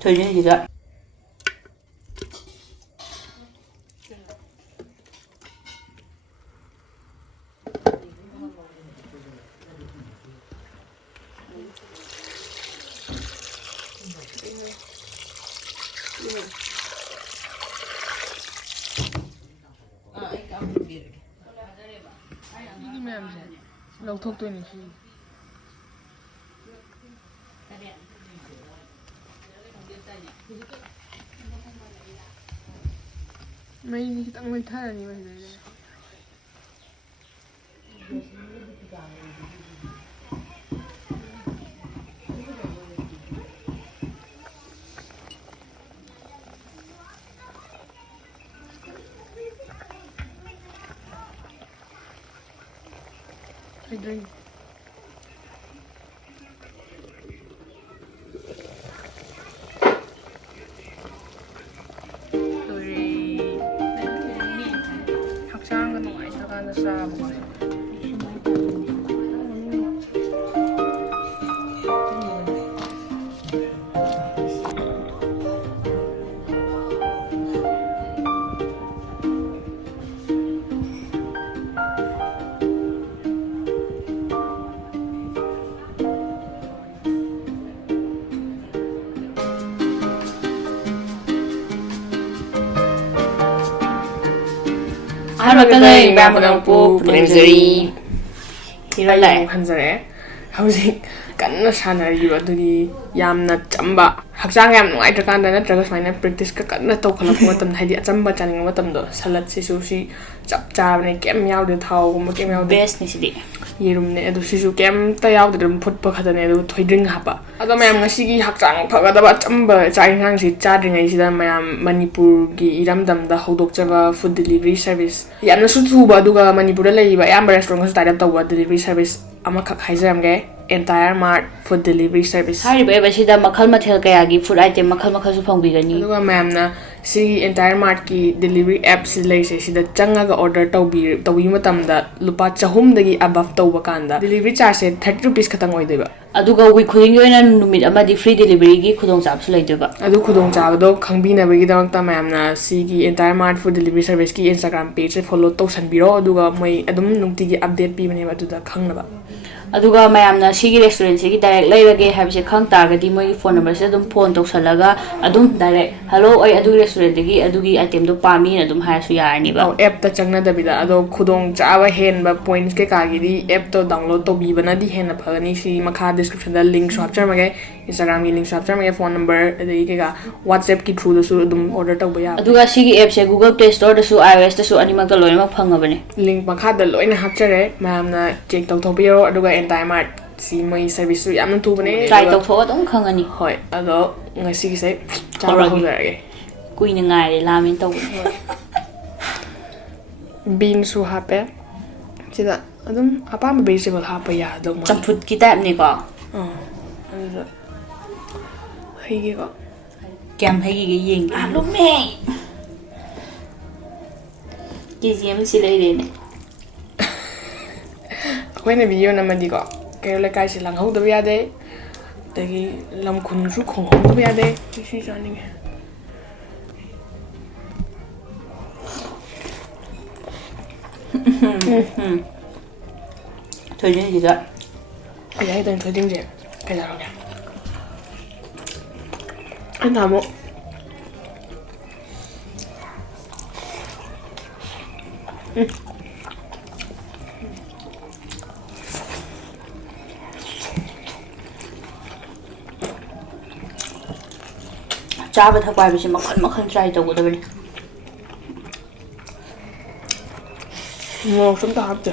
ꯊꯣꯏꯗꯤꯡꯁꯤꯒ ꯂꯧꯊꯣꯛꯇꯣꯏꯅꯤ ꯁꯤ ꯃꯩꯗꯤ ꯈꯤꯇꯪ ꯂꯩꯊꯔꯅꯤ ꯃꯁꯤꯗꯩꯗ drink. 학창가 너무 많이 들어가는 싸움. 하루까지 매물하고 브랜저리 이럴래 한절에 hꯧꯖꯤꯛ kanna sanariba adugi yamna chamba hakchang yam nuai trakan da natraga smaina practice ka kanna tokhala matam haidi achamba chaning matam do salat si sushi chap chab ne kem yaw de thau ma kem yaw best ni sidi yerum ne adu sisu kem ta yaw de dum phut pa khada ne adu thoidring hapa adu mayam ngasi gi hakchang phagada ba chamba chaing hang si chadringai sida mayam manipur gi iramdam da hodok chaba food delivery service yamna su chu ba duga manipur da lei ba yam restaurant sa type tawa delivery service ama khak haijam ge Entiremart food delivery service. Hari ba ba sida makhal mathel kaya gi food item makhal makhal su phang bigani. Aduga ma'am na si Entiremart ki delivery app si lei se sida changa ga order tawi matam da lupa chahum dagi above tawba kanda delivery charge 30 rupees khatang oideba. Aduga week khuding yoina numit amadi free delivery gi khudong chab su leideba. Adu khudong chab do khangbi na bagi damak ta ma'am na si gi Entiremart food delivery service ki Instagram page se follow tawsan biro aduga moi adum nungti gi update pi bane ba aduda khangnaba. aduga mayamna sigi restaurant sigi direct lairage habise khang targadi moi phone number se adum phone tawsalaga adum direct hello oi adu restaurant gi adugi item do pami na adum haisu yarani ba app ta changna dabida ado khudong chawa hen ba points ke ka gi di app to download to bi bana di hen phagani si makha description da link shop char mage Instagram gi link shop char mage phone number adai ke ga WhatsApp ki through da su adum order taw ba ya aduga sigi app se Google Playstore da su iOS da su animak da loina phangabane link makha da loina hapchare mayamna check taw thobiro aduga Entiremart si moi service su yamna tu bane try taw tho adum khangani hoi ado ngasi gi se chara hojare kuina ngai lamin taw bean su hape sida adum apa ma vegetable hapa ya do ma champut ki type ni ko adu hege ko kem hege gi yeng alu me GGM si leire ne akoina video namadi ko kerala kai si lang hau da ya de tagi lam khun su khong hong da ya de si janing thoiding ji ga ai dan thoiding je kai da ga ana mo chaba thakwa bi makhan makhan try to go da bani mo sum ta hapte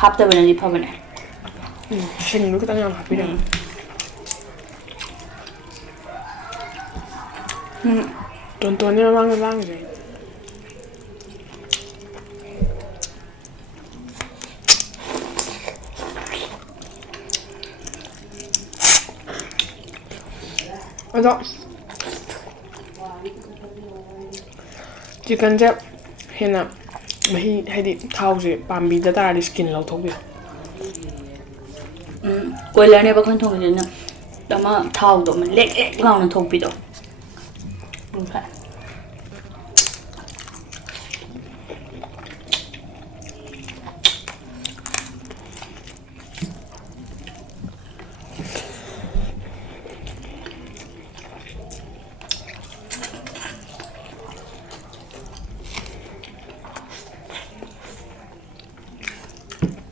hapte bani di phabane shin lu ka tang happy da ton ni mang lang je Ada चिकनसे हेन्ना मही हाइदि थाउसे पाम्बीदा तारदि skin लौथोकबियो कोइलरने बखन थोंगिना तमा थाउदो म lake lake लाउन थोकबिदो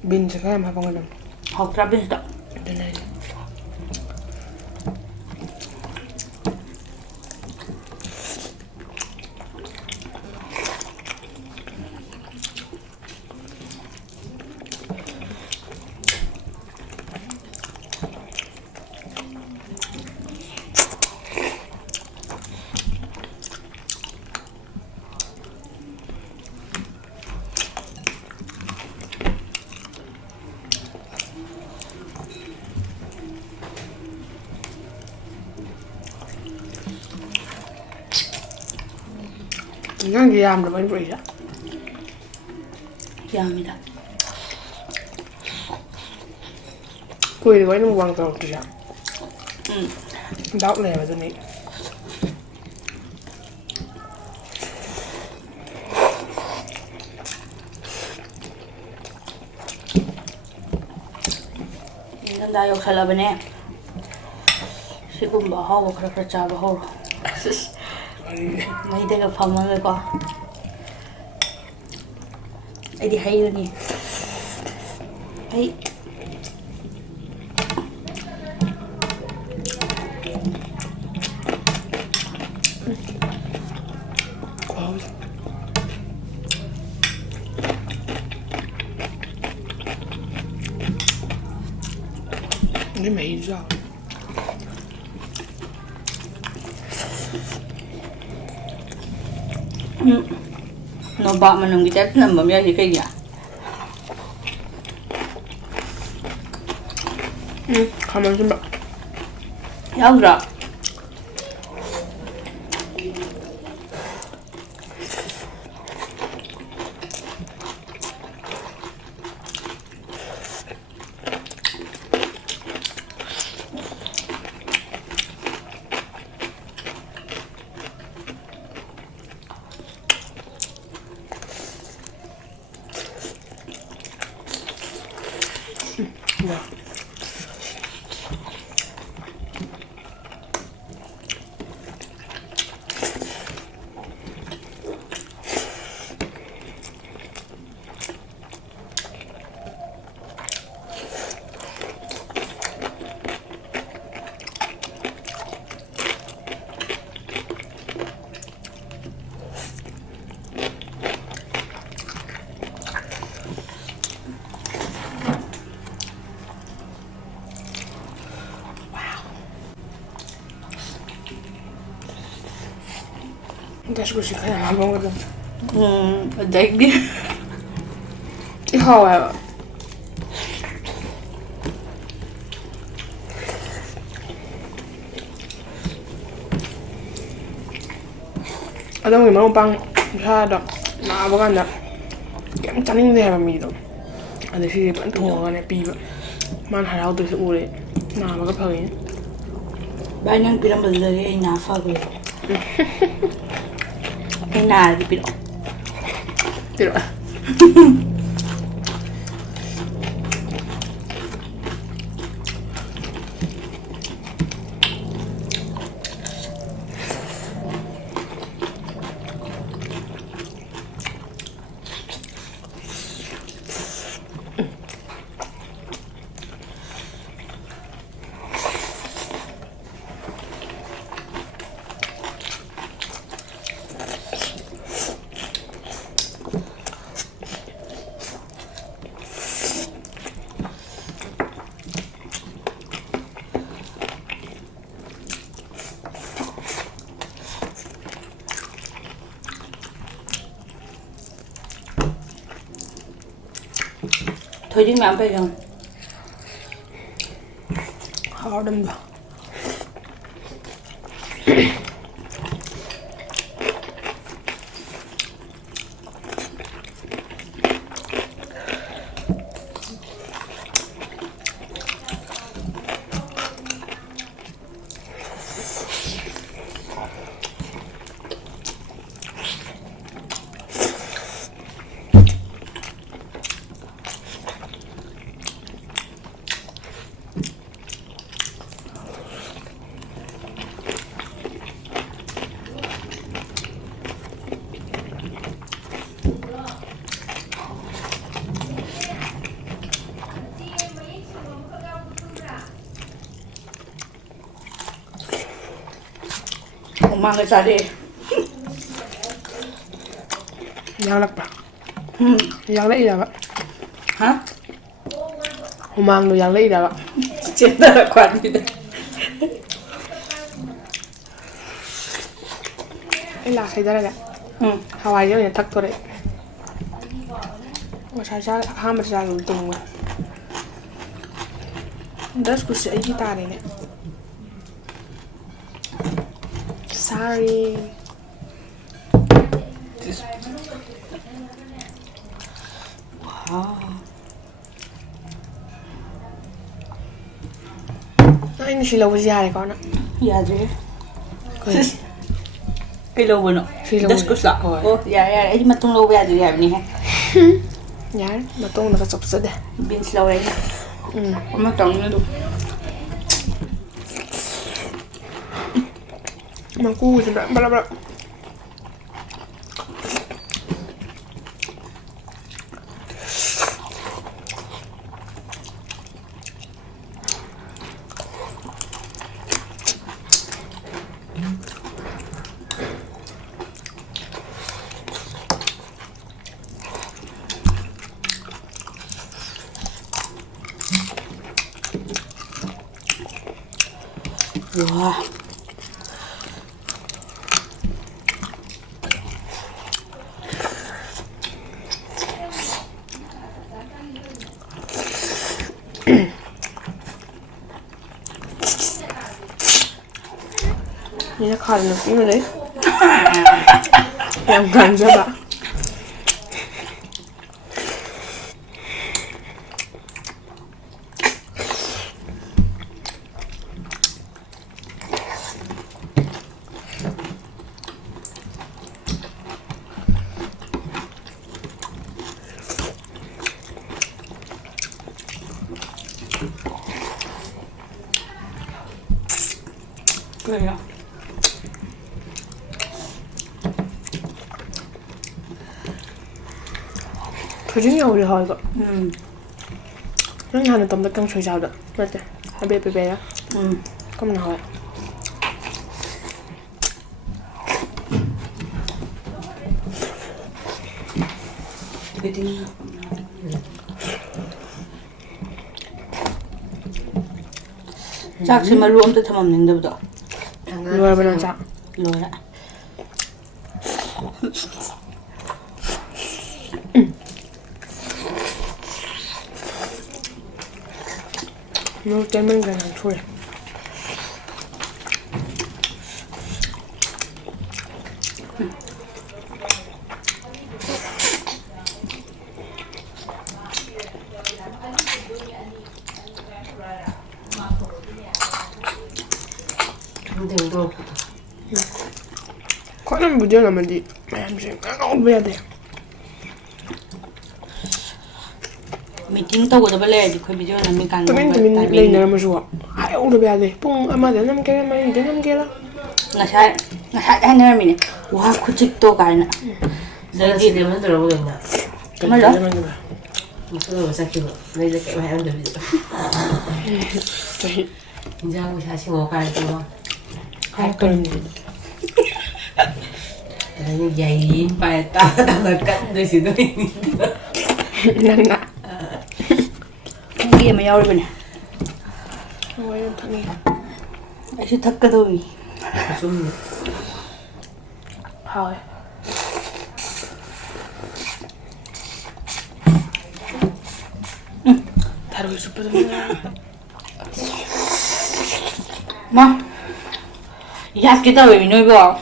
Bin sa kaya mapangalam. Hawkra bin da. Dunay. Ngang gì làm được bánh bưởi ạ? Yamida. Cùi thì có những quăng tàu kìa. Đau lẻ vào cho này. Nên đã yok sala bane. Sigum ba hawo khara khara cha ba hawo. Mấy đây gặp phòng rồi con. Ai đi hay rồi nhỉ? Hay. Wow. Cái mày sao? Nó bạ mà nằm cái chất nằm bấm ra thì cái gì à? Kamu coba. Ya udah. Wah. That's what she kind of have with them. Đấy đi. However, I don't remember bang had na baganda. Kem chaning de ba mi do. Ade si ban to ga ne pi ba. Man harau to se ure. Na ba ka phai. Ba nang piram ba dare ai na fa go. Ai na di piro. Pero Thôi đi mẹ ăn phải không? how them da. Mukbang cái gì? Yang lắc ba? Yang lấy ra ba? Hả? Mukbang yang lấy ra ba? Chết là quan gì đấy? Cái là hay ra đấy. Hawaii nó thắc thôi đấy. Mà sao ham mà ra rồi tung rồi. Das cũng sẽ guitar này nè. Sorry. Wow. Anh chỉ lâu gì này con ạ? Dạ gì? Cái lâu bữa nọ. Das cũng sợ. Ô, dạ, ấy mà tung lâu bây giờ gì này hả? Dạ, mà tung nó có sụp sứt đấy. Bên lâu đấy nè. Mà trồng nó đủ. Mà cu thì đoạn bla bla. Wow. Ini kalın değil mi đấy? Yang ganja ba? Kaya. 표정이 우리 하이가. 응 하는 덤도 깡吹哨的. 맞지? 베베베야. 그럼 나와. Biting. Chắc sẽ mà luôn tới thầm mình đâu đó. Lùa bên đó chắc. Lùa đã. Nó trên mình cái hàng chui. Khoan video là mình đi mà em sẽ không biết đấy. Meeting tàu của tôi bây giờ thì video là mình càng mình lên nữa mà rồi. Ai ông được biết đấy. Pung ama đến năm kia mà đến năm kia đó. Ngasai hay nữa mình. Wow, kuchik to cái này. Giờ thì mình được rồi nè. Cái mà đó. Một cái đồ sao kêu đây là cái mà em được biết. Trời. Giờ mình sẽ xin một cái thôi. Hai tuần. Như vậy bài ta là cách để xử lý. Nặng nặng. Kia mà nhau đi bên này. Ôi em thằng này. Ai sẽ thắc cái thôi. Thôi. 다루고 싶어졌네. Mà. Giáp cái tàu mình nuôi bò.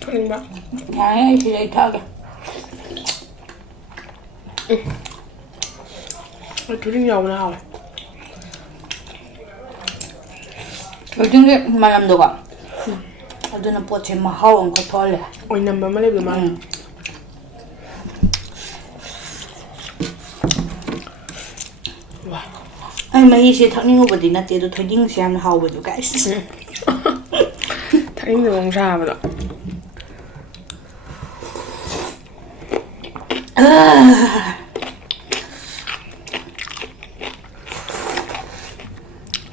thôi bác. Đấy, thì đây thôi kìa. ꯊꯣꯏꯗꯤꯡ ꯌꯥꯎꯕꯅ ꯍꯥꯎꯋꯦ ꯊꯣꯏꯗꯤꯡꯒꯤ ꯃꯅꯝꯗꯨꯒ ꯑꯗꯨꯅ ꯄꯣꯠꯁꯦ ꯃꯍꯥꯎ ꯑꯃꯈꯛ ꯊꯣꯛꯍꯜꯂꯦ ꯑꯣꯏꯅꯝꯕ ꯑꯃ ꯂꯩꯕꯗꯣ ꯃꯥꯜꯂꯦ ꯑꯩ ꯃꯍꯤꯁꯦ ꯊꯛꯅꯤꯡꯉꯨꯕꯗꯤ ꯅꯠꯇꯦ ꯑꯗꯣ ꯊꯣꯏꯗꯤꯡꯁꯦ ꯌꯥꯝꯅ ꯍꯥꯎꯕꯗꯣ ꯒꯥꯏꯁ ꯊꯛꯅꯤꯡꯗꯕ ꯑꯃꯨꯛ ꯁꯥꯕꯗꯣ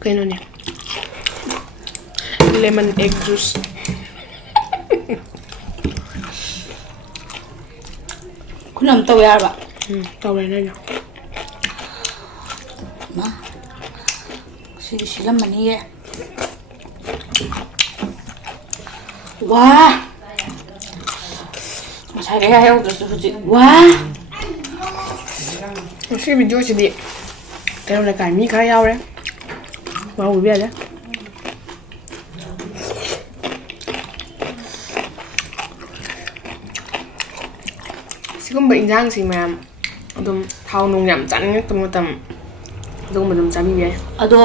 ꯀꯩꯅꯣꯅꯦ lemon egg juice ꯈꯨꯅꯝ ꯇꯧ ꯌꯥꯔꯕ ꯇꯧꯔꯦ ꯅꯣꯏꯅ ꯁꯤꯗꯤ ꯁꯤꯜꯂꯝꯃꯅꯤꯌꯦ ꯋꯥ ꯉꯁꯥꯏ ꯀꯌꯥ ꯌꯧꯗ꯭ꯔꯁꯨ ꯍꯧꯖꯤꯛ ꯋꯥ ꯉꯁꯤ ꯚꯤꯗꯤꯑꯣꯁꯤꯗꯤ ꯀꯩꯅꯣ ꯂꯩꯀꯥꯏ ꯃꯤ ꯈꯔ ꯌꯥꯎꯔꯦ ꯋꯥꯎꯕ ꯌꯥꯔꯦ ꯁꯤꯒꯨꯝꯕ ꯏꯟꯖꯥꯡꯁꯤ ꯃꯌꯥꯝ ꯑꯗꯨꯝ ꯊꯥꯎ ꯅꯨꯡ ꯌꯥꯝ ꯆꯥꯅꯤꯡꯉꯛꯄ ꯃꯇꯝ ꯑꯗꯨꯒꯨꯝꯕ ꯑꯗꯨꯝ ꯆꯥꯕꯤꯕ ꯌꯥꯏ ꯑꯗꯣ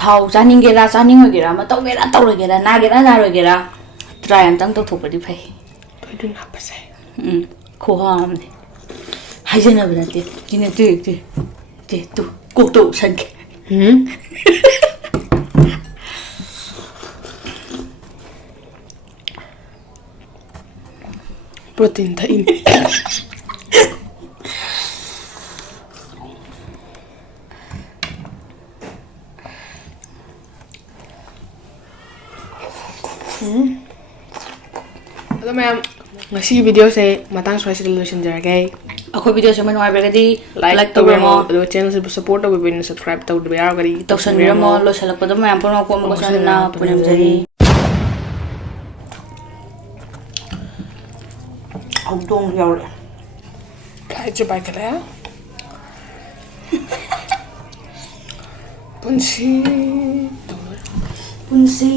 ꯊꯥꯎ ꯆꯥꯅꯤꯡꯒꯦꯔꯥ ꯆꯥꯅꯤꯡꯉꯣꯏꯒꯦꯔꯥ ꯑꯃ ꯇꯧꯒꯦꯔꯥ ꯇꯧꯔꯣꯏꯒꯦꯔꯥ ꯅꯥꯒꯦꯔꯥ ꯅꯥꯔꯣꯏꯒꯦꯔꯥ ꯇ꯭ꯔꯥꯏ ꯑꯝꯇꯪ ꯇꯧꯊꯣꯛꯄꯗꯤ ꯐꯩ ꯊꯣꯏꯗꯤꯡ ꯍꯥꯞꯄꯁꯦ ꯈꯨꯍꯥꯎ ꯑꯃꯅꯤ ꯍꯥꯏꯖꯅꯕ ꯅꯠꯇꯦ ꯁꯤꯅ ꯇꯨ ꯀꯣꯛꯇ ꯎꯞꯁꯟꯒꯦ ꯄ꯭ꯔꯣꯇꯤꯟ ꯊꯛꯏꯅꯤ ꯑꯗꯣ ꯃꯌꯥꯝ ꯉꯁꯤꯒꯤ ꯚꯤꯗꯤꯑꯣꯁꯦ ꯃꯇꯥꯡ ꯁ꯭ꯋꯥꯏꯁꯤꯗ ꯂꯣꯏꯁꯤꯟꯖꯔꯒꯦ ꯑꯩꯈꯣꯏ ꯚꯤꯗꯤꯑꯣꯁꯦ ꯃꯣꯏ ꯅꯨꯡꯉꯥꯏꯕꯤꯔꯒꯗꯤ ꯂꯥꯏꯛ ꯇꯧꯕꯤꯔꯝꯃꯣ ꯑꯗꯨꯒ ꯆꯦꯅꯦꯜꯁꯤꯕꯨ ꯁꯞꯄꯣꯔꯠ ꯇꯧꯕꯤꯕ ꯁꯕꯁꯀ꯭ꯔꯥꯏꯕ ꯇꯧꯗꯕ ꯌꯥꯎꯔꯒꯗꯤ ꯇꯧꯁꯟꯕꯤꯔꯝꯃꯣ ꯂꯣꯏꯁꯤꯜꯂꯛꯄꯗ ꯃꯌꯥꯝ ꯄꯨꯝꯅꯃꯛ ꯑꯃꯨꯛꯀꯁꯨ ꯍꯟꯅ ꯄꯨꯅꯝꯖꯔꯤ ꯍꯧꯗꯣꯡ ꯌꯥꯎꯔꯛꯑꯦ ꯐꯥꯏꯁꯨ ꯄꯥꯏꯈꯠꯂꯦ ꯄꯨꯟꯁꯤ ꯄꯨꯟꯁꯤ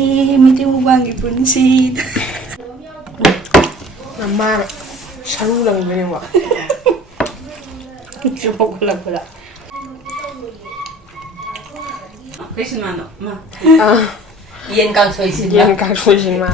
ꯃꯩꯇꯩ ꯃꯨꯛꯕꯥꯡꯒꯤ ꯄꯨꯟꯁꯤ ꯃꯥꯅ ꯁꯔꯨ ꯂꯪꯗꯣꯏꯅꯦꯕ ꯍꯧꯒꯠꯂꯛꯄꯗ ꯀꯩꯁꯨ ꯃꯥꯅꯣ ꯌꯦꯟ ꯀꯥꯡꯁꯣꯏꯁꯤ ꯌꯦꯟ ꯀꯥꯡꯁꯣꯏꯁꯤꯃ